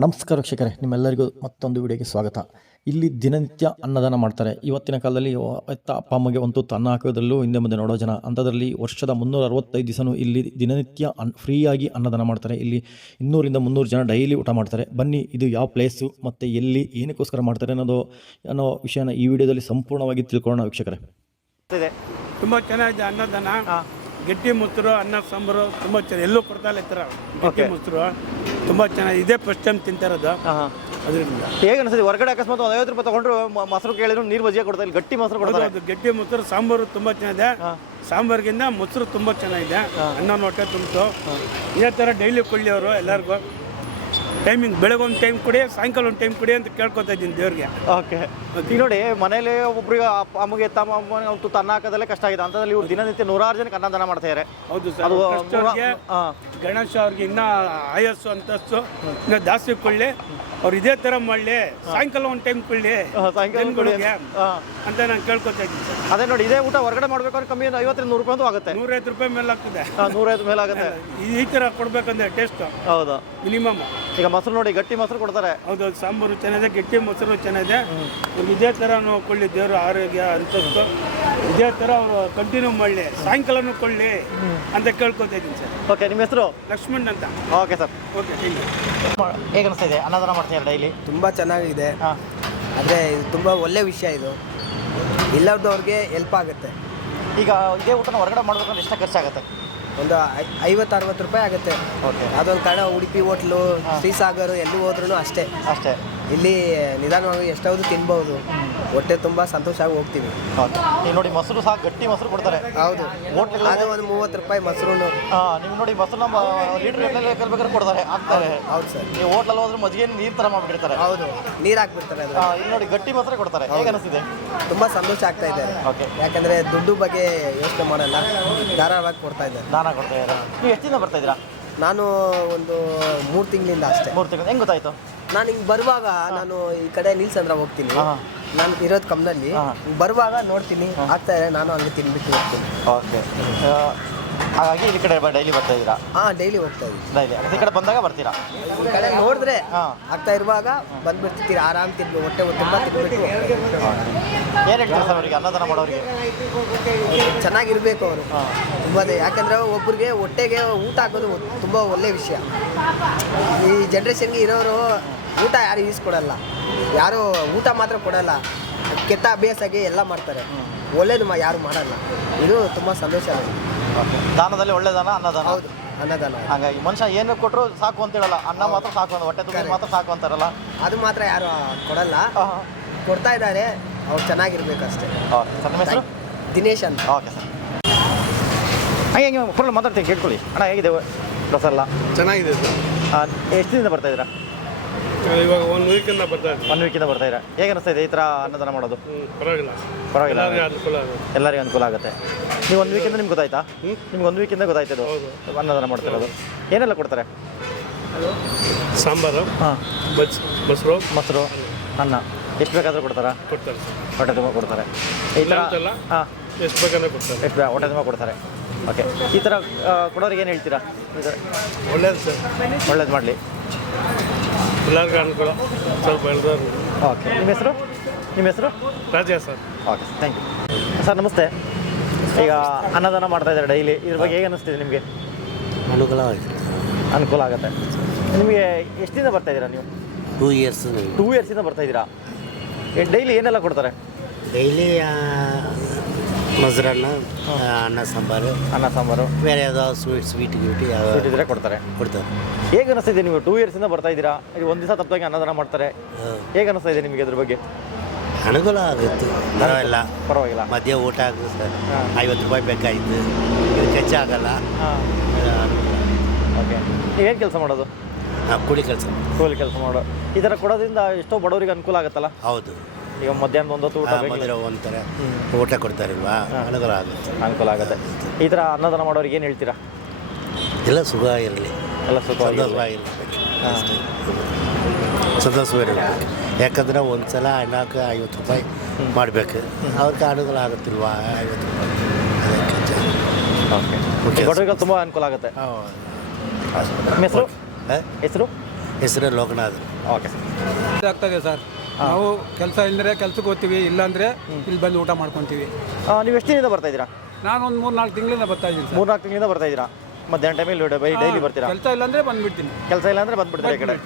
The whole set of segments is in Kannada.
ನಮಸ್ಕಾರ ವೀಕ್ಷಕರೇ, ನಿಮ್ಮೆಲ್ಲರಿಗೂ ಮತ್ತೊಂದು ವಿಡಿಯೋಗೆ ಸ್ವಾಗತ. ಇಲ್ಲಿ ದಿನನಿತ್ಯ ಅನ್ನದಾನ ಮಾಡ್ತಾರೆ. ಇವತ್ತಿನ ಕಾಲದಲ್ಲಿ ಅಪ್ಪ ಅಮ್ಮಗೆ ಒಂದು ತುತ್ತು ಅನ್ನ ಹಾಕೋದ್ರಲ್ಲೂ ಹಿಂದೆ ಮುಂದೆ ನೋಡೋ ಜನ, ಅಂಥದ್ರಲ್ಲಿ ವರ್ಷದ 365 ದಿವಸನೂ ಇಲ್ಲಿ ದಿನನಿತ್ಯ ಫ್ರೀಯಾಗಿ ಅನ್ನದಾನ ಮಾಡ್ತಾರೆ. ಇಲ್ಲಿ 200-300 ಜನ ಡೈಲಿ ಊಟ ಮಾಡ್ತಾರೆ. ಬನ್ನಿ, ಇದು ಯಾವ ಪ್ಲೇಸು ಮತ್ತು ಎಲ್ಲಿ ಏನಕ್ಕೋಸ್ಕರ ಮಾಡ್ತಾರೆ ಅನ್ನೋ ವಿಷಯನ ಈ ವಿಡಿಯೋದಲ್ಲಿ ಸಂಪೂರ್ಣವಾಗಿ ತಿಳ್ಕೊಳ್ಳೋಣ ವೀಕ್ಷಕರೇ. ತುಂಬ ಚೆನ್ನಾಗಿದೆ ಅನ್ನದಾನ. ಗಟ್ಟಿ ಮೊಸರು, ಅನ್ನ ಸಾಂಬಾರು ತುಂಬ ಚೆನ್ನಾಗಿ, ಎಲ್ಲೂ ಕೊಡ್ತಾ ಇಲ್ಲ ಈ ಥರ ಗಟ್ಟಿ ಮೊಸರು. ತುಂಬ ಚೆನ್ನಾಗಿ, ಇದೇ ಫಸ್ಟ್ ಟೈಮ್ ತಿಂತಾರದು. ಅದರಿಂದ ಹೇಗೆ ಅನಿಸ್ತದೆ? ಹೊರಗಡೆ ಅಕಸ್ಮಾತ್ 50 ರೂಪಾಯಿ ತೊಗೊಂಡ್ರು ಮೊಸರು ಕೇಳಿದ್ರು ನೀರು ಬಜ್ಜಿಗೆ ಕೊಡ್ತಾರೆ, ಇಲ್ಲಿ ಗಟ್ಟಿ ಮೊಸರು ಕೊಡ್ತಾರೆ. ಅದು ಗಟ್ಟಿ ಮೊಸರು, ಸಾಂಬಾರು ತುಂಬ ಚೆನ್ನಾಗಿದೆ. ಸಾಂಬಾರಿಗಿಂತ ಮೊಸರು ತುಂಬ ಚೆನ್ನಾಗಿದೆ. ಅನ್ನ ಹೊಟ್ಟೆ ತುಂಬಿತು. ಇದೇ ಥರ ಡೈಲಿ ಕೊಡಲಿ ಅವರು ಎಲ್ಲರಿಗೂ. ಟೈಮಿಂಗ್ ಬೆಳಗ್ಗೆ ಒಂದು ಟೈಮ್ ಕೊಡಿ, ಸಾಯಂಕಾಲ ಒಂದು ಟೈಮ್ ಕೊಡಿ ಅಂತ ಕೇಳ್ಕೊತಾ ಇದ್ದೀನಿ ದೇವ್ರಿಗೆ. ಓಕೆ, ಈಗ ನೋಡಿ, ಮನೇಲಿ ಒಬ್ರಿಗೆ ಅಮ್ಮಗೆ ತಮ್ಮ ಅಮ್ಮನಿಗೆ ಒಂದು ತುತ್ತು ಅನ್ನ ಹಾಕೋದಲ್ಲೇ ಕಷ್ಟ ಆಗಿದೆ. ಅಂತದ್ರಲ್ಲಿ ಇವ್ರು ದಿನನಿತ್ಯ 100 ಜನಕ್ಕೆ ಅನ್ನದಾನ ಮಾಡ್ತಾ ಇದ್ದಾರೆ. ಹೌದು ಸರ್. ಗಣೇಶ ಅವ್ರಿಗೆ ಇನ್ನೂ ಆಯಸ್ಸು ಅಂತಸ್ತು ಇನ್ನೂ ಜಾಸ್ತಿ ಕೊಳ್ಳಿ, ಅವ್ರು ಇದೇ ಥರ ಮಾಡಲಿ. ಸಾಯಂಕಾಲ ಒಂದು ಟೈಮ್ ಕೊಳ್ಳಿ ಅಂತ ನಾನು ಕೇಳ್ಕೊತಾ ಇದ್ದೀನಿ ಸರ್. ಅದೇ ನೋಡಿ, ಇದೇ ಊಟ ಹೊರಗಡೆ ಮಾಡ್ಬೇಕಾದ್ರೆ ಕಮ್ಮಿ 50-100 ರೂಪಾಯಿ ಆಗುತ್ತೆ. 150 ರೂಪಾಯಿ ಮೇಲೆ ಆಗ್ತದೆ. 150 ಮೇಲೆ ಆಗುತ್ತೆ ಈ ಥರ ಕೊಡ್ಬೇಕಂದ್ರೆ ಟೇಸ್ಟ್. ಹೌದು, ಮಿನಿಮಮ್. ಈಗ ಮೊಸರು ನೋಡಿ, ಗಟ್ಟಿ ಮೊಸರು ಕೊಡ್ತಾರೆ. ಹೌದು, ಸಾಂಬಾರು ಚೆನ್ನಾಗಿದೆ, ಗಟ್ಟಿ ಮೊಸರು ಚೆನ್ನಾಗಿದೆ. ಇದೇ ಥರ ನಾವು ಕೊಳ್ಳಿ, ದೇವರು ಆರೋಗ್ಯ ಅಂತಸ್ತು ಇದೇ ಥರ ಅವರು ಕಂಟಿನ್ಯೂ ಮಾಡಲಿ, ಸಾಯಂಕಾಲನೂ ಕೊಳ್ಳಿ ಅಂತ ಕೇಳ್ಕೊತಾ ಇದ್ದೀನಿ ಸರ್. ಓಕೆ, ನಿಮ್ಮ ಹೆಸರು? ಲಕ್ಷ್ಮಣ್ ಅಂತ. Okay sir. Okay, thank you. ಹೇಗೆ ಅನಿಸ್ತಾ ಇದೆ ಅನ್ನದಾನ ಮಾಡ್ತೀರಾ ಡೈಲಿ? ತುಂಬ ಚೆನ್ನಾಗಿದೆ. ಆದರೆ ಇದು ತುಂಬ ಒಳ್ಳೆ ವಿಷಯ. ಇದು ಇಲ್ಲದವ್ರಿಗೆ ಹೆಲ್ಪ್ ಆಗುತ್ತೆ. ಈಗ ಇದೇ ಊಟನ ಹೊರಗಡೆ ಮಾಡ್ಬೇಕಂದ್ರೆ ಎಷ್ಟು ಖರ್ಚಾಗುತ್ತೆ? ಒಂದು 50-60 ರೂಪಾಯಿ ಆಗುತ್ತೆ. ಓಕೆ, ಅದೊಂದು ಕಡೆ ಉಡುಪಿ ಹೋಟ್ಲು, ಶ್ರೀಸಾಗರ್ ಎಲ್ಲಿ ಹೋದ್ರೂ ಅಷ್ಟೇ. ಇಲ್ಲಿ ನಿಧಾನವಾಗಿ ಎಷ್ಟಾದ್ರು ತಿನ್ಬೋದು. ಹೊಟ್ಟೆ ತುಂಬ ಸಂತೋಷವಾಗಿ ಹೋಗ್ತೀವಿ. ನೀವು ನೋಡಿ, ಮೊಸರು ಸಹ ಗಟ್ಟಿ ಮೊಸರು ಕೊಡ್ತಾರೆ. ಹೌದು, ಹೋಟ್ಲ್ ಅದು ಒಂದು 30 ರೂಪಾಯಿ ಮೊಸರು. ನೀವು ನೋಡಿ, ಮೊಸರನ್ನ ಲೀಟ್ರ್ ಬೇಕಾದ್ರೆ ಕೊಡ್ತಾರೆ, ಹಾಕ್ತಾರೆ. ಹೌದು ಸರ್. ನೀವು ಹೋಟ್ಲಲ್ಲಿ ಹೋದ್ರೆ ಮಜ್ಜಿಗೆ ನೀರು ಥರ ಮಾಡಿಬಿಡ್ತಾರೆ. ಹೌದು, ನೀರು ಹಾಕ್ಬಿಡ್ತಾರೆ. ಅದು ಇಲ್ಲಿ ನೋಡಿ, ಗಟ್ಟಿ ಮೊಸರು ಕೊಡ್ತಾರೆ. ಹೇಗೆ ಅನಿಸ್ತಿದೆ? ತುಂಬ ಸಂತೋಷ ಆಗ್ತಾ ಇದೆ. ಓಕೆ, ಯಾಕಂದರೆ ದುಡ್ಡು ಬಗ್ಗೆ ಯೋಚನೆ ಮಾಡಲ್ಲ, ಧಾರಾಳವಾಗಿ ಕೊಡ್ತಾ ಇದ್ದಾರೆ. ದಾನ ಕೊಡ್ತಾ ಇದ್ದಾರೆ. ನೀವು ಎಷ್ಟು ದಿನ ಬರ್ತಾ ಇದ್ದೀರಾ? ನಾನು ಒಂದು 3 ತಿಂಗಳಿಂದ ಅಷ್ಟೇ. 3 ತಿಂಗಳು. ಹೆಂಗೆ ಗೊತ್ತಾಯ್ತು? ನಾನು ಹಿಂಗೆ ಬರುವಾಗ, ನಾನು ಈ ಕಡೆ ನೀಲ್ಸಂದ್ರ ಹೋಗ್ತೀನಿ, ನಾನು ಇರೋದು ಕಮ್ಮನಲ್ಲಿ. ಬರುವಾಗ ನೋಡ್ತೀನಿ ಆಗ್ತಾ ಇದೆ, ನಾನು ಹಂಗೆ ತಿನ್ಬಿಟ್ಟು ಹೋಗ್ತೀನಿ. ಓಕೆ, ಹಾಗಾಗಿ ಈ ಕಡೆ ಡೈಲಿ ಬರ್ತಾ ಇದ್ದೀರಾ? ಡೈಲಿ ಹೋಗ್ತಾ ಇದ್ದೀನಿ. ಡೈಲಿ ಈ ಕಡೆ ಬಂದಾಗ ಬರ್ತೀರಾ? ಈ ಕಡೆ ನೋಡಿದ್ರೆ ಆಗ್ತಾ ಇರುವಾಗ ಬಂದ್ಬಿಡ್ತೀರಿ, ಆರಾಮ್ ತಿನ್ಬೋದು, ಹೊಟ್ಟೆ ತುಂಬ ತಿನ್ಬಿಟ್ಟು. ಏನು ಹೇಳ್ತೀರಾ ಸರ್ ಅವರಿಗೆ, ಅನ್ನದಾನ ಮಾಡೋರಿಗೆ? ಚೆನ್ನಾಗಿರ್ಬೇಕು ಅವರು, ತುಂಬದೇ. ಯಾಕಂದರೆ ಒಬ್ಬರಿಗೆ ಹೊಟ್ಟೆಗೆ ಊಟ ಹಾಕೋದು ತುಂಬ ಒಳ್ಳೆ ವಿಷಯ. ಈ ಜನ್ರೇಷನ್ಗೆ ಇರೋರು ಊಟ ಯಾರು ಈಸ್ಕೊಡಲ್ಲ, ಯಾರು ಊಟ ಮಾತ್ರ ಕೊಡಲ್ಲ, ಕೆಟ್ಟ ಅಭ್ಯಾಸಗೆ ಎಲ್ಲ ಮಾಡ್ತಾರೆ. ಒಳ್ಳೇದು ಯಾರು ಮಾಡಲ್ಲ. ಇದು ತುಂಬ ಸಂತೋಷ. ದಾನದಲ್ಲಿ ಒಳ್ಳೆ ದಾನ ಅನ್ನದಾನ. ಹೌದು, ಅನ್ನದಾನ. ಹಾಗಾಗಿ ಮನುಷ್ಯ ಏನು ಕೊಟ್ಟರು ಸಾಕು ಅಂತ ಹೇಳಲ್ಲ, ಅನ್ನ ಮಾತ್ರ ಸಾಕು ಅಂತ, ಹೊಟ್ಟೆ ತುಂಬ ಮಾತ್ರ ಸಾಕು ಅಂತಾರಲ್ಲ, ಅದು ಮಾತ್ರ ಯಾರು ಕೊಡಲ್ಲ. ಕೊಡ್ತಾ ಇದ್ದಾರೆ, ಅವ್ರು ಚೆನ್ನಾಗಿರ್ಬೇಕು ಅಷ್ಟೇ. ಓಕೆ ಸರ್, ನಿಮ್ಮ ಹೆಸರು? ದಿನೇಶ್ ಅಂತ. Okay sir. ಹಾಗೆ ಫುಲ್ ಮಾತಾಡ್ತೀನಿ, ಕೇಳ್ಕೊಳ್ಳಿ. ಅಣ್ಣ, ಹೇಗಿದೆ ಡ್ರೆಸ್ ಎಲ್ಲ? ಚೆನ್ನಾಗಿದೆ ಸರ್. ಎಷ್ಟು ದಿನದಿಂದ ಬರ್ತಾಯಿದ್ದೀರಾ? ಇವಾಗ 1 ವೀಕಿಂದ ಬರ್ತಾ ಇದ್ದೀನಿ. 1 ವೀಕಿಂದ ಬರ್ತಾ ಇದ್ದೀರಾ. ಹೇಗೆ ಅನಿಸ್ತಾ ಇದೆ ಈ ಥರ ಅನ್ನದಾನ ಮಾಡೋದು? ಪರವಾಗಿಲ್ಲ, ಎಲ್ಲರಿಗೂ ಅನುಕೂಲ ಆಗುತ್ತೆ. ನೀವು 1 ವೀಕಿಂದ ನಿಮ್ಗೆ ಗೊತ್ತಾಯ್ತಾ? ನಿಮ್ಗೆ 1 ವೀಕಿಂದ ಗೊತ್ತಾಯ್ತದು ಅನ್ನದಾನ ಮಾಡ್ತಿರೋದು. ಏನೆಲ್ಲ ಕೊಡ್ತಾರೆ? ಸಾಂಬಾರು, ಮೊಸರು, ಅನ್ನ. ಎಷ್ಟು ಬೇಕಾದರೂ ಕೊಡ್ತಾರಾ? ಕೊಡ್ತಾರೆ. ಹೊಟ್ಟೆ ತುಂಬ ಕೊಡ್ತಾರೆ. ಈ ಥರ ಎಷ್ಟು ಬೇಕಾದ್ರೆ ಕೊಡ್ತಾರೆ. ಹೊಟ್ಟೆ ತುಂಬ ಕೊಡ್ತಾರೆ. ಓಕೆ, ಈ ಥರ ಕೊಡೋರಿಗೆ ಏನು ಹೇಳ್ತೀರಾ? ಒಳ್ಳೇದು ಸರ್, ಒಳ್ಳೇದು ಮಾಡಲಿ, ಎಲ್ಲರಿಗೂ ಅನುಕೂಲ, ಸ್ವಲ್ಪ ಎಲ್ದಾರು. ಓಕೆ, ನಿಮ್ಮ ಹೆಸರು? ನಿಮ್ಮ ಹೆಸರು? Raja sir. Okay, thank you sir. ನಮಸ್ತೆ. ಈಗ ಅನ್ನದಾನ ಮಾಡ್ತಾ ಇದ್ದಾರೆ ಡೈಲಿ, ಇದ್ರ ಬಗ್ಗೆ ಹೇಗೆ ಅನ್ನಿಸ್ತಿದೆ ನಿಮಗೆ? ಅನುಕೂಲ ಆಗುತ್ತೆ. ನಿಮಗೆ ಎಷ್ಟು ದಿನ ಬರ್ತಾ ಇದ್ದೀರಾ ನೀವು? 2 ಇಯರ್ಸ್. 2 ಇಯರ್ಸಿಂದ ಬರ್ತಾ ಇದ್ದೀರಾ. ಡೈಲಿ ಏನೆಲ್ಲ ಕೊಡ್ತಾರೆ? ಡೈಲಿ ಮೊಸರನ್ನ, ಅನ್ನ ಸಾಂಬಾರು, ಬೇರೆ ಯಾವುದೋ ಸ್ವೀಟ್ ಇದ್ರೆ ಕೊಡ್ತಾರೆ. ಹೇಗೆ ಅನಿಸ್ತಿದೆ? ನೀವು 2 ಇಯರ್ಸಿಂದ ಬರ್ತಾ ಇದ್ದೀರಾ, ಇದು ಒಂದು ದಿವಸ ತಪ್ಪಾಗಿ ಅನ್ನದಾನ ಮಾಡ್ತಾರೆ. ಹೇಗೆ ಅನಿಸ್ತಾ ಇದೆ ನಿಮಗೆ ಅದ್ರ ಬಗ್ಗೆ? ಅನುಕೂಲ ಆಗುತ್ತೆ, ಪರವಾಗಿಲ್ಲ. ಮಧ್ಯ ಊಟ ಆಗುತ್ತೆ ಸರ್. 50 ರೂಪಾಯಿ ಬೇಕಾಯಿತು, ಇದು ಹೆಚ್ಚಾಗಲ್ಲ. ಓಕೆ, ನೀವೇನು ಕೆಲಸ ಮಾಡೋದು? ಕೂಲಿ ಕೆಲಸ ಮಾಡೋ. ಈ ಥರ ಕೊಡೋದ್ರಿಂದ ಎಷ್ಟೋ ಬಡವರಿಗೆ ಅನುಕೂಲ ಆಗುತ್ತಲ್ಲ? ಹೌದು. ಈಗ ಮಧ್ಯಾಹ್ನ ಒಂದು ಹೊತ್ತು ಊಟ ಒಂಥರ ಊಟ ಕೊಡ್ತಾರಿಲ್ವಾ, ಅನುಕೂಲ ಆಗುತ್ತೆ. ಈ ಥರ ಅನ್ನದಾನ ಮಾಡೋರಿಗೆ ಏನು ಹೇಳ್ತೀರಾ? ಎಲ್ಲ ಸುಖ ಇರಲಿ, ಎಲ್ಲ ಸಂತೋಷವಾಗಿರಲಿ. ಸಂತೋಷವಾಗಿರಬೇಕು. ಯಾಕಂದರೆ ಒಂದು ಸಲ ಅನ್ನಕ್ಕೆ 50 ರೂಪಾಯಿ ಮಾಡಬೇಕು, ಅವ್ರಿಗೆ ಅನುಕೂಲ ಆಗುತ್ತಿಲ್ವಾ? 50 ರೂಪಾಯಿ ಬಡವರಿಗೆ ತುಂಬ ಅನುಕೂಲ ಆಗುತ್ತೆ. ಹೆಸರು? ಹೆಸರು ಲೋಕನಾಥ್. Okay sir. ಆಗ್ತದೆ ಸರ್. ನಾವು ಕೆಲಸ ಇಲ್ಲದ್ರೆ ಕೆಲ್ಸಕ್ಕೆ ಹೋಗ್ತೀವಿ, ಇಲ್ಲಾಂದರೆ ಇಲ್ಲಿ ಬಂದು ಊಟ ಮಾಡ್ಕೊತೀವಿ. ನೀವು ಎಷ್ಟು ದಿನದಿಂದ ಬರ್ತಾ ಇದ್ದೀರಾ? ನಾನು ಒಂದು 3-4 ತಿಂಗಳಿಂದ ಬರ್ತಾ ಇದ್ದೀನಿ ಸರ್. 3-4 ತಿಂಗಳಿಂದ ಬರ್ತಾ ಇದ್ದೀರಾ? ಮಧ್ಯಾಹ್ನ ಟೈಮಲ್ಲಿ ಡೈಲಿ ಬರ್ತೀರಾ? ಕೆಲಸ ಇಲ್ಲಾಂದರೆ ಬಂದುಬಿಡ್ತೀನಿ. ಕೆಲಸ ಇಲ್ಲ ಅಂದರೆ ಬಂದುಬಿಡ್ತೀರಾ ಈ ಕಡೆ?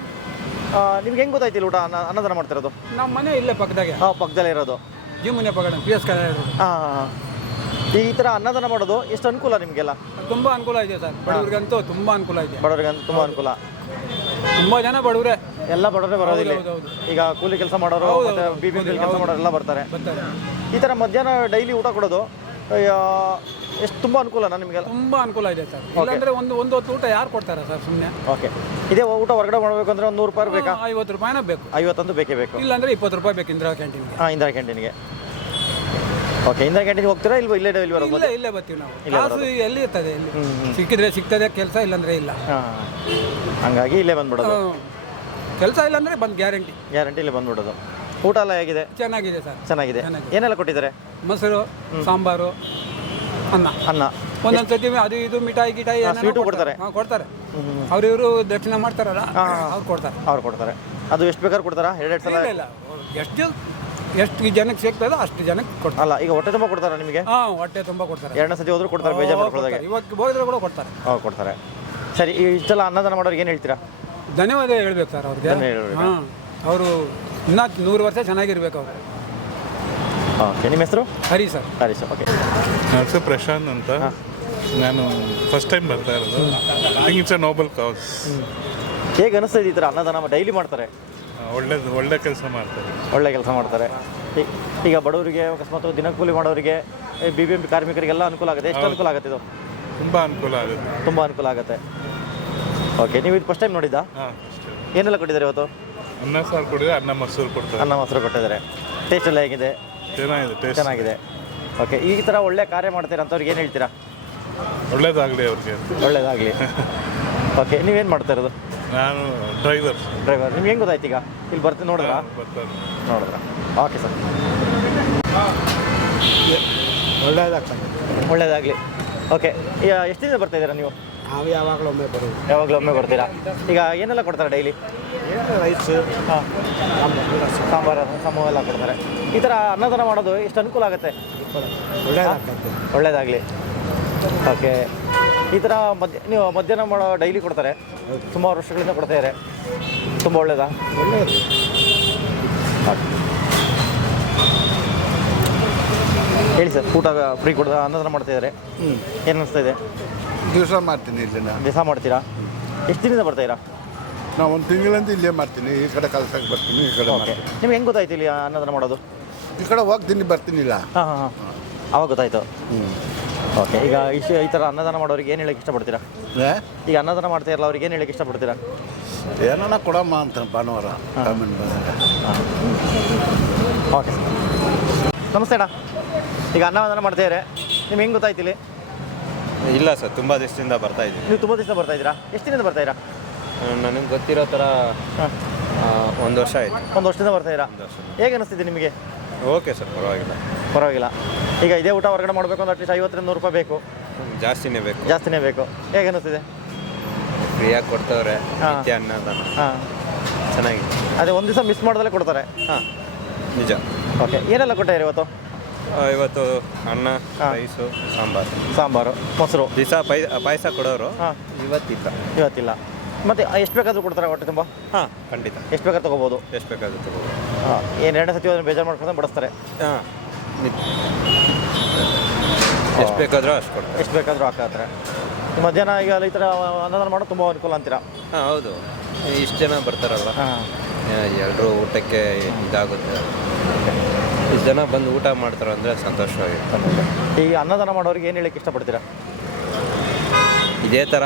ನಿಮ್ಗೆ ಹೆಂಗೆ ಗೊತ್ತಾಯ್ತಿಲ್ಲ ಊಟ ಅನ್ನದಾನ ಮಾಡ್ತಿರೋದು? ನಮ್ಮ ಮನೆ ಇಲ್ಲೇ ಪಕ್ಕದಾಗೆ, ಪಕ್ಕದಲ್ಲೇ ಇರೋದು. ಜಿ ಮುನಿಯ ಪಗಡ PS ಕಡೆ ಇರೋದು. ಹಾಂ. ಈ ಥರ ಅನ್ನದಾನ ಮಾಡೋದು ಎಷ್ಟು ಅನುಕೂಲ ನಿಮಗೆಲ್ಲ? ತುಂಬ ಅನುಕೂಲ ಇದೆ ಸರ್. ಬಡವರಿಗಂತೂ ತುಂಬ ಅನುಕೂಲ ಇದೆ. ಬಡವರಿಗೆ ತುಂಬ ಅನುಕೂಲ. ತುಂಬ ಜನ ಬಡವರೇ, ಎಲ್ಲ ಬಡವರೇ ಬರೋದಿಲ್ಲ. ಹೌದು. ಈಗ ಕೂಲಿ ಕೆಲಸ ಮಾಡೋರು ಮತ್ತೆ BBMP ಕೆಲಸ ಮಾಡೋರು ಎಲ್ಲ ಬರ್ತಾರೆ. ಈ ಥರ ಮಧ್ಯಾಹ್ನ ಡೈಲಿ ಊಟ ಕೊಡೋದು ಎಷ್ಟು ತುಂಬ ಅನುಕೂಲನಾ ನಿಮಗೆಲ್ಲ? ತುಂಬ ಅನುಕೂಲ ಇದೆ ಸರ್. ಇಲ್ಲಾಂದರೆ ಒಂದು ಹೊತ್ತು ಊಟ ಯಾರು ಕೊಡ್ತಾರೆ ಸರ್ ಸುಮ್ಮನೆ? ಓಕೆ. ಇದೇ ಊಟ ಹೊರಗಡೆ ಮಾಡಬೇಕು ಅಂದರೆ ಒಂದು 100 ರೂಪಾಯಿ ಬೇಕಾ? 50 ರೂಪಾಯಿನ ಬೇಕು. 50 ಅಂತೂ ಬೇಕೇ ಬೇಕು. ಇಲ್ಲಾಂದರೆ 20 ರೂಪಾಯಿ ಬೇಕು ಇಂದಿರಾ ಕ್ಯಾಂಟೀನ್. ಇಂದಿರಾ ಕ್ಯಾಂಟೀನ್ಗೆ. ಓಕೆ. ಇಂದಿರಾ ಕ್ಯಾಂಟೀನ್ಗೆ ಹೋಗ್ತೀರಾ ಇಲ್ವಾ? ಇಲ್ಲೇ ಡೈಲಿ ಬರೋದು? ಇಲ್ಲೇ ಬರ್ತೀವಿ ನಾವು. ಕಾಸು ಎಲ್ಲಿ ಇರ್ತದೆ? ಇಲ್ಲಿ ಸಿಕ್ಕಿದ್ರೆ ಸಿಗ್ತದೆ ಕೆಲಸ, ಇಲ್ಲಾಂದರೆ ಇಲ್ಲ. ಹಂಗಾಗಿ ಇಲ್ಲೇ ಬಂದ್ಬಿಡೋದು. ಕೆಲಸ ಇಲ್ಲಾಂದರೆ ಬಂದು ಗ್ಯಾರಂಟಿ ಇಲ್ಲೇ ಬಂದ್ಬಿಡೋದು. ಊಟ ಎಲ್ಲ ಹೇಗಿದೆ? ಚೆನ್ನಾಗಿದೆ ಸರ್. ಚೆನ್ನಾಗಿದೆ. ಏನೆಲ್ಲ ಕೊಟ್ಟಿದ್ದಾರೆ? ಮೊಸರು, ಸಾಂಬಾರು, ಅನ್ನ. ಒಂದೊಂದು ಸತಿ ಅದು ಇದು ಮಿಠಾಯಿ ಗಿಟಾಯಿ ಸ್ವೀಟು ಕೊಡ್ತಾರೆ. ಕೊಡ್ತಾರೆ. ಅವ್ರಿವರು ದಕ್ಷಿಣ ಮಾಡ್ತಾರಲ್ಲ, ಅವ್ರು ಕೊಡ್ತಾರೆ. ಅದು ಎಷ್ಟು ಬೇಕಾದ್ರೂ ಕೊಡ್ತಾರಾ? 2 ಸಲ? ಇಲ್ಲ, ಎಷ್ಟು ಜನಕ್ಕೆ ಸಿಗ್ತದೋ ಅಷ್ಟು ಜನಕ್ಕೆ ಕೊಡ್ತಾರೆ. ಅಲ್ಲ, ಈಗ ಹೊಟ್ಟೆ ತುಂಬ ಕೊಡ್ತಾರಾ ನಿಮಗೆ? ಹೊಟ್ಟೆ ತುಂಬ ಕೊಡ್ತಾರೆ. 2ನೇ ಸತಿ ಹೋದ್ರೂ ಕೊಡ್ತಾರೆ, ಬೇಜಾರು ಮಾಡ್ಕೊಳ್ಳೋದಾಗೆ? ಇವಾಗ ಹೋಗಿದ್ರೆ ಕೂಡ ಕೊಡ್ತಾರೆ. ಕೊಡ್ತಾರೆ. ಸರಿ, ಇಷ್ಟೆಲ್ಲ ಅನ್ನದಾನ ಮಾಡೋರಿಗೆ ಏನು ಹೇಳ್ತೀರಾ? ಧನ್ಯವಾದ ಹೇಳ್ಬೇಕು ಸರ್ ಅವ್ರಿಗೆ. ಅವರು ಇನ್ನೂ 100 ವರ್ಷ ಚೆನ್ನಾಗಿರ್ಬೇಕು ಅವರು. ಓಕೆ. ನಿಮ್ಮ ಹೆಸರು? ಹರಿ ಸರ್. ಓಕೆ. ನನ್ನ ಹೆಸರು ಪ್ರಶಾಂತ್ ಅಂತ. ನಾನು ಫಸ್ಟ್ ಟೈಮ್ ಬರ್ತಾ ಇರೋದು. I think it's a noble cause. ಹೇಗೆ ಅನಿಸ್ತಾ ಇದೆ ಈ ಥರ ಅನ್ನದಾನ ಡೈಲಿ ಮಾಡ್ತಾರೆ? ಒಳ್ಳೆ ಕೆಲಸ ಮಾಡ್ತಾರೆ. ಒಳ್ಳೆ ಕೆಲಸ ಮಾಡ್ತಾರೆ. ಈಗ ಬಡವರಿಗೆ, ಅಕಸ್ಮಾತ್ ದಿನಕೂಲಿ ಮಾಡೋರಿಗೆ, BBMP ಕಾರ್ಮಿಕರಿಗೆಲ್ಲ ಅನುಕೂಲ ಆಗುತ್ತೆ. ಎಷ್ಟು ಅನುಕೂಲ ಆಗುತ್ತೆ ಇದು? ತುಂಬ ಅನುಕೂಲ ಆಗುತ್ತೆ. ತುಂಬ ಅನುಕೂಲ ಆಗುತ್ತೆ. ಓಕೆ. ನೀವು ಇದು ಫಸ್ಟ್ ಟೈಮ್ ನೋಡಿದ್ದಾ? ಏನೆಲ್ಲ ಕೊಟ್ಟಿದ್ದಾರೆ ಇವತ್ತು? ಅನ್ನ ಸಾರು ಕೊಟ್ಟಿದ್ದಾರೆ, ಅನ್ನ ಮೊಸರು ಕೊಡ್ತಾರೆ. ಅನ್ನ ಮೊಸರು ಕೊಟ್ಟಿದ್ದಾರೆ. ಟೇಸ್ಟ್ ಎಲ್ಲ ಹೇಗಿದೆ? ಚೆನ್ನಾಗಿದೆ. ಓಕೆ. ಈ ಥರ ಒಳ್ಳೆ ಕಾರ್ಯ ಮಾಡ್ತೀರಾ ಅಂಥವ್ರಿಗೆ ಏನು ಹೇಳ್ತೀರಾ? ಒಳ್ಳೇದಾಗಲಿ ಅವ್ರಿಗೆ. ಒಳ್ಳೇದಾಗಲಿ. ಓಕೆ. ನೀವೇನು ಮಾಡ್ತಾ ಇರೋದು? ನಾನು ಡ್ರೈವರ್. ನಿಮ್ಗೆ ಹೆಂಗೆ ಗೊತ್ತಾಯ್ತು ಈಗ? ಇಲ್ಲಿ ಬರ್ತೀನಿ ನೋಡಿದ್ರಾ? Okay sir. ಒಳ್ಳೇದಾಗಲಿ. ಓಕೆ. ಎಷ್ಟು ದಿನ ಬರ್ತಾ ಇದ್ದೀರಾ ನೀವು? ನಾವು ಯಾವಾಗಲೂ ಒಮ್ಮೆ ಬರ್ತೀರಾ? ಈಗ ಏನೆಲ್ಲ ಕೊಡ್ತಾರೆ ಡೈಲಿ? ರೈಸ್, ಸಾಂಬಾರು, ಎಲ್ಲ ಕೊಡ್ತಾರೆ. ಈ ಥರ ಅನ್ನದಾನ ಮಾಡೋದು ಎಷ್ಟು ಅನುಕೂಲ ಆಗುತ್ತೆ? ಒಳ್ಳೇದಾಗಲಿ. ಓಕೆ. ಈ ಥರ ನೀವು ಮಧ್ಯಾಹ್ನ ಮಾಡೋ ಡೈಲಿ ಕೊಡ್ತಾರೆ, ಸುಮಾರು ವರ್ಷಗಳಿಂದ ಕೊಡ್ತಾಯಿದ್ದಾರೆ. ತುಂಬ ಒಳ್ಳೇದಾ? ಹೇಳಿ ಸರ್. ಊಟ ಫ್ರೀ ಕೊಡ್ತಾ ಅನ್ನದಾನ ಮಾಡ್ತಾಯಿದ್ದಾರೆ, ಏನು ಅನಿಸ್ತಾ ಇದೆ? ದಿವಸ ಮಾಡ್ತೀನಿ ಇಲ್ಲಿಂದ. ದಿವಸ ಮಾಡ್ತೀರಾ? ಎಷ್ಟು ದಿನದಿಂದ ಬರ್ತಾಯಿರಾ? ನಾವು 1 ತಿಂಗಳಿಂದ ಇಲ್ಲೇ ಮಾಡ್ತೀನಿ. ಈ ಕಡೆ ಕೆಲಸಕ್ಕೆ ಬರ್ತೀನಿ, ಈ ಕಡೆ ಓಕೆ. ನಿಮ್ಗೆ ಹೆಂಗೆ ಗೊತ್ತಾಯ್ತು ಇಲ್ಲಿ ಅನ್ನದಾನ ಮಾಡೋದು? ಈ ಕಡೆ ಹೋಗ್ತೀನಿ, ಬರ್ತೀನಿಲ್ಲ. ಹಾಂ. ಅವಾಗ ಗೊತ್ತಾಯ್ತು. ಓಕೆ. ಈಗ ಈ ಥರ ಅನ್ನದಾನ ಮಾಡೋರಿಗೆ ಏನು ಹೇಳಕ್ಕೆ ಇಷ್ಟಪಡ್ತೀರಾ? ಈಗ ಅನ್ನದಾನ ಮಾಡ್ತಾಯಿರಲ್ಲ, ಅವ್ರಿಗೆ ಏನು ಹೇಳಕ್ಕೆ ಇಷ್ಟಪಡ್ತೀರಾ? ಏನೋ ಕೊಡಮ್ಮ ಅಂತ ಭಾನುವಾರ ಕಾಮೆಂಟ್ ಬಂದಾಗ. Okay sir. ನಮಸ್ತೆ ಅಣ್ಣ. ಈಗ ಅನ್ನದಾನ ಮಾಡ್ತಾಯಿದ್ದಾರೆ, ನಿಮ್ಗೆ ಹೆಂಗೆ ಗೊತ್ತಾಯ್ತು ಇಲ್ಲಿ? ಇಲ್ಲ ಸರ್, ತುಂಬ ದಿವಸದಿಂದ ಬರ್ತಾ ಇದ್ದೀನಿ. ನೀವು ತುಂಬ ದಿವಸ ಬರ್ತಾ ಇದ್ದೀರಾ? ಎಷ್ಟು ದಿನದಿಂದ ಬರ್ತಾಯಿರಾ? ನನಗೆ ಗೊತ್ತಿರೋ ಥರ 1 ವರ್ಷ ಆಯಿತು. 1 ವರ್ಷದಿಂದ ಬರ್ತಾಯಿರಾ? ಹೇಗೆ ಅನಿಸ್ತಿದೆ ನಿಮಗೆ? ಓಕೆ ಸರ್, ಪರವಾಗಿಲ್ಲ. ಈಗ ಇದೇ ಊಟ ಹೊರಗಡೆ ಮಾಡಬೇಕು ಅಂದ್ರೆ ಅಟ್ಲೀಸ್ಟ್ 50-100 ರೂಪಾಯಿ ಬೇಕು. ಜಾಸ್ತಿನೇ ಬೇಕು. ಹೇಗೆ ಅನಿಸ್ತಿದೆ? ಫ್ರೀಯಾಗಿ ಕೊಡ್ತವ್ರೆ, ನಿತ್ಯ ಅನ್ನದಾನ. ಚೆನ್ನಾಗಿದೆ. ಅದೇ ಒಂದು ದಿವಸ ಮಿಸ್ ಮಾಡ್ದಲ್ಲೇ ಕೊಡ್ತಾರೆ. ನಿಜ. ಓಕೆ. ಏನೆಲ್ಲ ಕೊಟ್ಟಿದ್ದಾರೆ ಇವತ್ತು? ಇವತ್ತು ಅನ್ನ, ರೈಸು, ಸಾಂಬಾರು, ಮೊಸರು. ದಿವಸ ಪಾಯಸ ಕೊಡೋರು. ಇವತ್ತಿಲ್ಲ. ಮತ್ತು ಎಷ್ಟು ಬೇಕಾದರೂ ಕೊಡ್ತಾರೆ ಹೊಟ್ಟೆ ತುಂಬ? ಖಂಡಿತ. ಎಷ್ಟು ಬೇಕಾದ್ರೂ ತೊಗೋಬೋದು? ಎಷ್ಟು ಬೇಕಾದ್ರೂ ತೊಗೋಬೋದು. ಏನು 2ನೇ ಸತಿ ಅದನ್ನು ಬೇಜಾರು ಮಾಡ್ಕೊಂಡು ಬಡಿಸ್ತಾರೆ? ಎಷ್ಟು ಬೇಕಾದರೂ ಅಷ್ಟು ಕೊಡ್ತಾರೆ. ಎಷ್ಟು ಬೇಕಾದರೂ ಹಾಕ್ತಾರೆ. ಮಧ್ಯಾಹ್ನ ಈಗ ಈ ಥರ ಅನ್ನದಾನ ಮಾಡೋದು ತುಂಬ ಅನುಕೂಲ ಅಂತೀರಾ? ಹೌದು. ಇಷ್ಟು ಜನ ಬರ್ತಾರಲ್ಲ, ಎಲ್ಲರೂ ಊಟಕ್ಕೆ ಇದಾಗುತ್ತೆ. ಇಷ್ಟು ಜನ ಬಂದು ಊಟ ಮಾಡ್ತಾರೆ ಅಂದರೆ ಸಂತೋಷವಾಗಿರುತ್ತೆ. ಈ ಅನ್ನದಾನ ಮಾಡೋರಿಗೆ ಏನು ಹೇಳಕ್ಕೆ ಇಷ್ಟಪಡ್ತೀರಾ? ಇದೇ ಥರ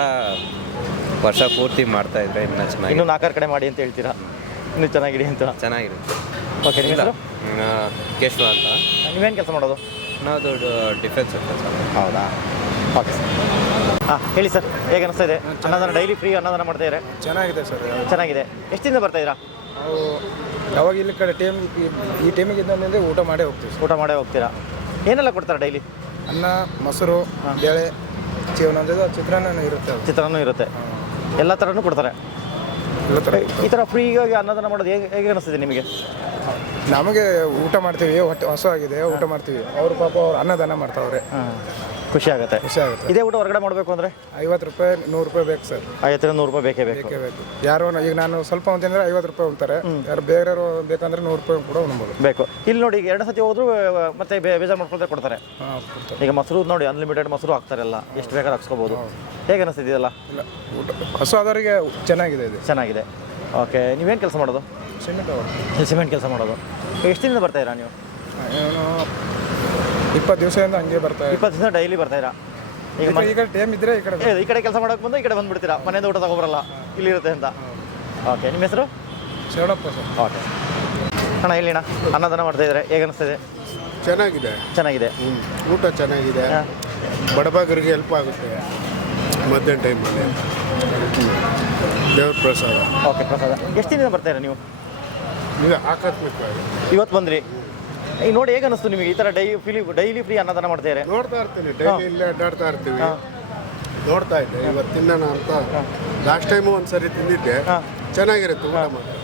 ವರ್ಷ ಪೂರ್ತಿ ಮಾಡ್ತಾ ಇದ್ರೆ ಇನ್ನೂ ಚೆನ್ನಾಗಿ, ಇನ್ನೂ 4 ಕಡೆ ಮಾಡಿ ಅಂತ ಹೇಳ್ತೀರಾ? ಇನ್ನೂ ಚೆನ್ನಾಗಿರುತ್ತೆ. ಓಕೆ. ನಿಮ್ಮ ಹೆಸರು? ಕೇಶವ ಅಂತ. ನೀವೇನು ಕೆಲಸ ಮಾಡೋದು? ನಾವು ಡಿಫೆನ್ಸ್ ಕೆಲಸ. ಹೌದಾ? Okay sir. ಹೇಳಿ ಸರ್. ಹೇಗೆ ಅನಿಸ್ತಾ ಇದೆ ಅನ್ನದಾನ? ಡೈಲಿ ಫ್ರೀ ಅನ್ನದಾನ ಮಾಡ್ತಾ ಇದ್ದಾರೆ. ಚೆನ್ನಾಗಿದೆ ಸರ್. ಚೆನ್ನಾಗಿದೆ. ಎಷ್ಟು ದಿನ ಬರ್ತಾಯಿದ್ದೀರಾ? ನಾವು ಯಾವಾಗ ಇಲ್ಲಿ ಕಡೆ ಈ ಟೈಮಿಗೆ ಇದ್ದಂದ್ರೆ ಊಟ ಮಾಡೇ ಹೋಗ್ತೀವಿ. ಊಟ ಮಾಡೇ ಹೋಗ್ತೀರಾ? ಏನೆಲ್ಲ ಕೊಡ್ತಾರೆ ಡೈಲಿ? ಅನ್ನ, ಮೊಸರು, ಬೇಳೆ, ಚಿತ್ರಾನ್ನ ಇರುತ್ತೆ. ಚಿತ್ರಾನ್ನ ಇರುತ್ತೆ. ಎಲ್ಲ ಥರನೂ ಕೊಡ್ತಾರೆ. ಎಲ್ಲ ಥರ ಈ ಥರ ಫ್ರೀಯಾಗಿ ಅನ್ನದಾನ ಮಾಡೋದು ಹೇಗೆ ಹೇಗೆ ಅನಿಸ್ತಿದೆ ನಿಮಗೆ? ನಮಗೆ ಊಟ ಮಾಡ್ತೀವಿ, ಹೊಟ್ಟೆ ಹೊಸ ಆಗಿದೆ, ಊಟ ಮಾಡ್ತೀವಿ. ಅವ್ರು ಪಾಪ ಅವ್ರು ಅನ್ನದಾನ ಮಾಡ್ತಾವ್ರೆ, ಖುಷಿ ಆಗುತ್ತೆ. ಖುಷಿ ಆಗುತ್ತೆ. ಇದೇ ಊಟ ಹೊರಗಡೆ ಮಾಡಬೇಕು ಅಂದರೆ 50 ರೂಪಾಯಿ 100 ರೂಪಾಯಿ ಬೇಕು ಸರ್, 50-100 ರೂಪಾಯಿ ಬೇಕೇ ಬೇಕು. ಬೇಕೇ ಬೇಕು. ಯಾರೋ ಈಗ ನಾನು ಸ್ವಲ್ಪ ಉಂತಿದ್ರೆ 50 ರೂಪಾಯಿ ಉಣ್ತಾರೆ, ಯಾರು ಬೇರೆಯವರು ಬೇಕಂದ್ರೆ 100 ರೂಪಾಯಿ ಕೂಡ ಉಣ್ಬೋದು. ಬೇಕು. ಇಲ್ಲಿ ನೋಡಿ, ಈಗ 2 ಸತಿ ಹೋದ್ರು ಮತ್ತೆ ಬೇಜಾರು ಮಾಡ್ಕೊಳ್ತಾರೆ ಕೊಡ್ತಾರೆ. ಹಾಂ ಕೊಡ್ತಾರೆ. ಈಗ ಮೊಸರು ನೋಡಿ, ಅನ್ಲಿಮಿಟೆಡ್ ಮೊಸರು ಹಾಕ್ತಾರಲ್ಲ, ಎಷ್ಟು ಬೇಕಾದ್ರೆ ಹಾಕ್ಸ್ಕೋಬೋದು. ಹೇಗೆ ಅನಿಸ್ತಿದೆಯಲ್ಲ? ಇಲ್ಲ, ಊಟ ಹೊಸ ಆದವರಿಗೆ ಚೆನ್ನಾಗಿದೆ ಇದು. ಚೆನ್ನಾಗಿದೆ. ಓಕೆ, ನೀವೇನು ಕೆಲಸ ಮಾಡೋದು? ಸಿಮೆಂಟ್ ಕೆಲಸ ಮಾಡೋದು. ಎಷ್ಟು ದಿನದಿಂದ ಬರ್ತಾಯಿರಾ ನೀವು? ಏನು 20 ದಿವಸದಿಂದ ಹಂಗೆ ಬರ್ತಾರೆ. 20 ದಿವಸ ಡೈಲಿ ಬರ್ತಾಯಿರಾ? ಈಗ ಟೈಮ್ ಇದ್ರೆ ಈ ಕಡೆ ಕೆಲಸ ಮಾಡೋಕೆ ಬಂದು ಈ ಕಡೆ ಬಂದುಬಿಡ್ತೀರಾ, ಮನೆಯಿಂದ ಊಟ ತಗೊಬರಲ್ಲ, ಇಲ್ಲಿರುತ್ತೆ ಅಂತ. ಓಕೆ, ನಿಮ್ಮ ಹೆಸರು? ಶರಣಪ್ಪ ಸರ್. ಓಕೆ ಅಣ್ಣ, ಇಲ್ಲಿ ಅಣ್ಣ ಅನ್ನದಾನ ಮಾಡ್ತಾಯಿದ್ದಾರೆ, ಹೇಗೆ ಅನಿಸ್ತಿದೆ? ಚೆನ್ನಾಗಿದೆ. ಚೆನ್ನಾಗಿದೆ. ಊಟ ಚೆನ್ನಾಗಿದೆ. ಬಡಬಗರಿಗೆ ಹೆಲ್ಪ್ ಆಗುತ್ತೆ ಮಧ್ಯಾಹ್ನ ಟೈಮಲ್ಲಿ. ದೇವ್ರ ಪ್ರಸಾದ. ಓಕೆ, ಪ್ರಸಾದ. ಎಷ್ಟು ದಿನದಿಂದ ಬರ್ತಾಯಿರಾ ನೀವು? ಇದು ಆಕಸ್ಮಿಕವಾಗಿ ಇವತ್ತು ಬಂದ್ರಿ. ಈಗ ನೋಡಿ, ಹೇಗೆ ಅನಿಸ್ತು ನಿಮಗೆ ಈ ಥರ ಡೈಲಿ ಫ್ರೀ ಅನ್ನದಾನ ಮಾಡ್ತಾಯಿದ್ದಾರೆ? ನೋಡ್ತಾ ಇರ್ತೀನಿ, ಡೈಲಿ ಇಲ್ಲೇ ಅಡ್ಡಾಡ್ತಾ ಇರ್ತೀವಿ, ನೋಡ್ತಾ ಇದ್ದೆ. ಇವತ್ತು ತಿನ್ನೋಣ ಅಂತ ಲಾಸ್ಟ್ ಟೈಮು ಒಂದು ಸರಿ ತಿಂದಿದ್ದೆ, ಚೆನ್ನಾಗಿರುತ್ತೆ ಊಟ ಮಾತ್ರ,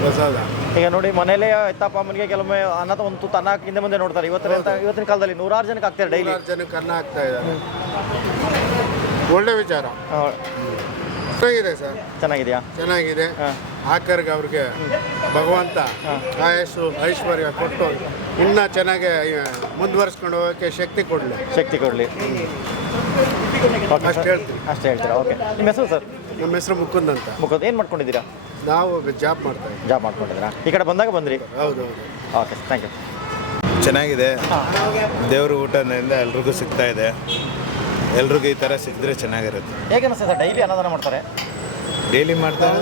ಪ್ರಸಾದ. ಈಗ ನೋಡಿ, ಮನೇಲೇ ಎತ್ತಪ್ಪ ಅಮ್ಮನಿಗೆ ಕೆಲವೊಮ್ಮೆ ಅನ್ನದ ಒಂದು ತುತ್ತು ಅನ್ನ ಹಾಕಿ ಹಿಂದೆ ಮುಂದೆ ನೋಡ್ತಾರೆ. ಇವತ್ತಿನ ಕಾಲದಲ್ಲಿ 100 ಜನಕ್ಕೆ ಹಾಕ್ತಾರೆ ಡೈಲಿ. 100 ಜನಕ್ಕೆ ಅನ್ನ ಹಾಕ್ತಾ ಇದ್ದಾರೆ. ಒಳ್ಳೆ ವಿಚಾರ. ಚೆನ್ನಾಗಿದೆ ಸರ್. ಚೆನ್ನಾಗಿದೆಯಾ? ಚೆನ್ನಾಗಿದೆ. ಹಾಕರ್ಗೆ ಅವ್ರಿಗೆ ಭಗವಂತ ಆಯಸ್ಸು ಐಶ್ವರ್ಯ ಕೊಟ್ಟು ಇನ್ನೂ ಚೆನ್ನಾಗಿ ಮುಂದುವರ್ಸ್ಕೊಂಡು ಹೋಗೋಕ್ಕೆ ಶಕ್ತಿ ಕೊಡಲಿ. ಅಷ್ಟು ಹೇಳ್ತೀವಿ. ಅಷ್ಟೇ ಹೇಳ್ತೀರಾ? ಓಕೆ, ನಿಮ್ಮ ಹೆಸರು ಸರ್? ನಮ್ಮ ಹೆಸರು ಮುಕುಂದ್ ಅಂತ. ಮುಕುಂದ್, ಏನು ಮಾಡ್ಕೊಂಡಿದ್ದೀರಾ? ನಾವು ಜಾಬ್ ಮಾಡ್ತಾ ಇದ್ದೀವಿ. ಜಾಬ್ ಮಾಡ್ಕೊಂಡಿದ್ದೀರಾ? ಈ ಕಡೆ ಬಂದಾಗ ಬಂದ್ರಿ? ಹೌದು. Okay, thank you. ಚೆನ್ನಾಗಿದೆ. ದೇವ್ರ ಊಟದಿಂದ ಎಲ್ರಿಗೂ ಸಿಗ್ತಾ ಇದೆ. ಎಲ್ರಿಗೂ ಈ ಥರ ಸಿಕ್ಕಿದ್ರೆ ಚೆನ್ನಾಗಿರುತ್ತೆ. ಹೇಗೆ ಅನಿಸ್ತದೆ ಸರ್? ಡೈಲಿ ಅನ್ನದಾನ ಮಾಡ್ತಾರೆ? ಡೈಲಿ ಮಾಡ್ತಾರೆ,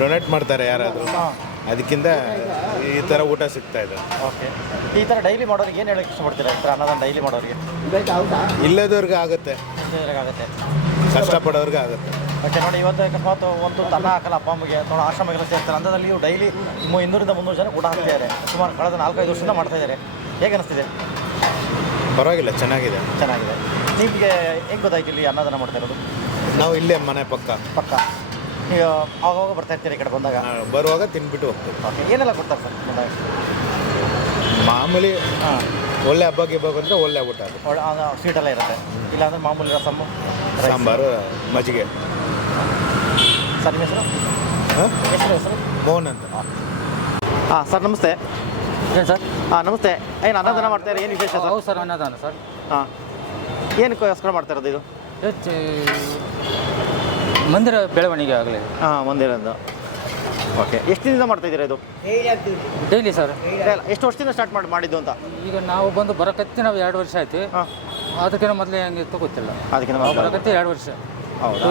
ಡೊನೇಟ್ ಮಾಡ್ತಾರೆ ಯಾರಾದರೂ, ಅದಕ್ಕಿಂತ ಈ ಥರ ಊಟ ಸಿಗ್ತಾ ಇದೆ. ಓಕೆ, ಈ ಥರ ಡೈಲಿ ಮಾಡೋರಿಗೆ ಏನು ಹೇಳಕ್ಕೆ ಇಷ್ಟಪಡ್ತೀರಾ? ಈ ಥರ ಅನ್ನದಾನ ಡೈಲಿ ಮಾಡೋರಿಗೆ? ಇಲ್ಲದವ್ರಿಗೆ ಆಗುತ್ತೆ, ಆಗುತ್ತೆ, ಕಷ್ಟಪಡೋರ್ಗೆ ಆಗುತ್ತೆ. ಓಕೆ, ನೋಡಿ, ಇವತ್ತು ಅಕಸ್ಮಾತ್ ಒಂದು ಅನ್ನ ಹಾಕಲ್ಲ ಅಪ್ಪ ಅಮ್ಮಗೆ, ನೋಡಿ ಆಶ್ರಮಗೆಲ್ಲ ಸೇರ್ತಾರೆ, ಅಂಥದ್ರಲ್ಲಿ ಇವು ಡೈಲಿ 200-300 ಜನ ಊಟ ಹಾಕ್ತಿದ್ದಾರೆ. ಸುಮಾರು ಕಳೆದ 4-5 ವರ್ಷದಿಂದ ಮಾಡ್ತಾ ಇದ್ದಾರೆ. ಹೇಗೆ ಅನಿಸ್ತಿದೆ? ಪರವಾಗಿಲ್ಲ, ಚೆನ್ನಾಗಿದೆ. ನಿಮಗೆ ಹೆಂಗೆ ಗೊತ್ತಾಯ್ತು ಇಲ್ಲಿ ಅನ್ನದಾನ ಮಾಡ್ತಾ ಇರೋದು? ನಾವು ಇಲ್ಲೇ ಮನೆ ಪಕ್ಕ ಈಗ ಆವಾಗ ಬರ್ತಾ ಇರ್ತೀರಿ ಈ ಕಡೆ ಬಂದಾಗ? ಬರುವಾಗ ತಿನ್ಬಿಟ್ಟು ಹೋಗ್ತೀವಿ. ಓಕೆ, ಏನೆಲ್ಲ ಕೊಡ್ತಾರೆ ಸರ್ ಬಂದಾಗ? ಮಾಮೂಲಿ ಒಳ್ಳೆ ಹಬ್ಬ ಅಂದರೆ ಒಳ್ಳೆ ಊಟ, ಅದು ಸ್ವೀಟೆಲ್ಲ ಇರುತ್ತೆ. ಇಲ್ಲಾಂದ್ರೆ ಮಾಮೂಲಿ ರಸಮ್ಮು, ಸಾಂಬಾರು, ಮಜ್ಜಿಗೆ. ಸರ್, ನಿಮ್ಮ ಹೆಸರು? ಹೆಸರು ಮೋಹನ್ ಅಂತ. ಹಾಂ ಸರ್, ನಮಸ್ತೆ. ಏನು ಸರ್? ಹಾಂ, ನಮಸ್ತೆ. ಏನು ಅನ್ನದಾನ ಮಾಡ್ತಾರೆ, ಏನು ವಿಶೇಷ ಸರ್? ಹೌದು ಸರ್, ಅನ್ನದಾನ ಸರ್. ಹಾಂ, ಏನಕ್ಕೋಸ್ಕರ ಮಾಡ್ತಾ ಇರೋದು ಇದು? ಮಂದಿರ ಬೆಳವಣಿಗೆ ಆಗಲಿ. ಹಾಂ, ಮಂದಿರದ್ದು. ಓಕೆ, ಎಷ್ಟು ದಿನದಿಂದ ಮಾಡ್ತಾ ಇದ್ದೀರಾ ಇದು? Daily sir. ಎಷ್ಟು ವರ್ಷದಿಂದ ಸ್ಟಾರ್ಟ್ ಮಾಡಿದ್ದು ಅಂತ? ಈಗ ನಾವು ಬಂದು ಬರಕತ್ತಿ ನಾವು 2 ವರ್ಷ ಆಯ್ತು. ಅದಕ್ಕಿಂತ ಮೊದಲೇ ಹೆಂಗಿತ್ತು ಗೊತ್ತಿಲ್ಲ. ಅದಕ್ಕಿಂತ ಬರಕತ್ತಿ 2 ವರ್ಷ. ಹೌದು.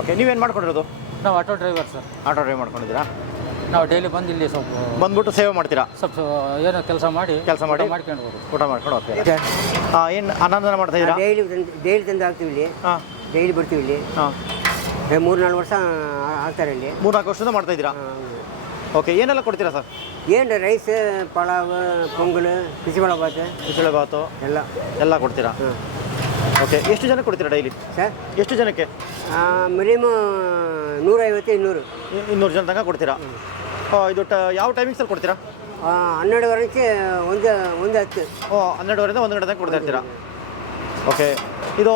ಓಕೆ, ನೀವೇನು ಮಾಡ್ಕೊಂಡಿರೋದು? ನಾವು auto driver sir. Auto drive ಮಾಡ್ಕೊಂಡಿದ್ದೀರಾ? ನಾವು ಡೈಲಿ ಬಂದು ಇಲ್ಲಿ ಸ್ವಲ್ಪ ಬಂದ್ಬಿಟ್ಟು ಸೇವೆ ಮಾಡ್ತೀರಾ? ಸ್ವಲ್ಪ ಏನೋ ಕೆಲಸ ಮಾಡಿ ಮಾಡ್ಕೊಂಡು ಹೋಗೋದು. ಊಟ ಮಾಡ್ಕೊಂಡು. ಓಕೆ, ಏನು ಅನ್ನದಾನ ಮಾಡ್ತಾ ಇದ್ದೀರಾ? ಡೈಲಿ ತಂದು ಹಾಕ್ತೀವಿ ಇಲ್ಲಿ. ಹಾಂ, ಡೈಲಿ ಬರ್ತೀವಿ ಇಲ್ಲಿ. ಹಾಂ, 3-4 ವರ್ಷ ಆಗ್ತಾರೆ ಇಲ್ಲಿ. 3-4 ವರ್ಷದಿಂದ ಮಾಡ್ತಾ ಇದ್ದೀರಾ? ಓಕೆ, ಏನೆಲ್ಲ ಕೊಡ್ತೀರಾ ಸರ್? ಏನು ರೈಸ್, ಪಲಾವ್, ಪೊಂಗಲ್, ಬಿಸಿಬೇಳೆಬಾತು ಎಲ್ಲ ಕೊಡ್ತೀರಾ? ಓಕೆ, ಎಷ್ಟು ಜನಕ್ಕೆ ಕೊಡ್ತೀರಾ ಡೈಲಿ ಸರ್? ಎಷ್ಟು ಜನಕ್ಕೆ? ಮಿನಿಮಮ್ 150-200. 200 ಜನ ತನಕ ಕೊಡ್ತೀರಾ? ಇದು ಯಾವ ಟೈಮಿಂಗ್ಸಲ್ಲಿ ಕೊಡ್ತೀರಾ? 12:30 ಒಂದು 10. 12:30 1 ಗಂಟೆ ತನಕ ಕೊಡ್ತಾ ಇರ್ತೀರಾ? ಓಕೆ, ಇದು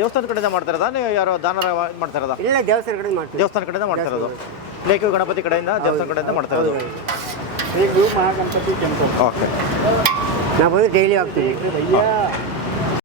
ದೇವಸ್ಥಾನದ ಕಡೆಯಿಂದ ಮಾಡ್ತಾ ಇರೋದಾ, ನೀವು ಯಾರೋ ದಾನ ಮಾಡ್ತಾ ಇರೋದಾ? ಇಲ್ಲ, ದೇವಸ್ಥಾನ ಕಡೆಯಿಂದ ಮಾಡ್ತೀವಿ. ದೇವಸ್ಥಾನ ಕಡೆಯಿಂದ ಮಾಡ್ತಾ ಇರೋದು? ಲೇಖಿ ಗಣಪತಿ ಕಡೆಯಿಂದ, ದೇವಸ್ಥಾನ ಕಡೆಯಿಂದ ಮಾಡ್ತಾ ಇರೋದು? ಮಹಾಗಣಪತಿ ಟೆಂಪಲ್. ಓಕೆ, ನಾವು ಬಂದು ಡೈಲಿ ಹಾಕ್ತೀವಿ.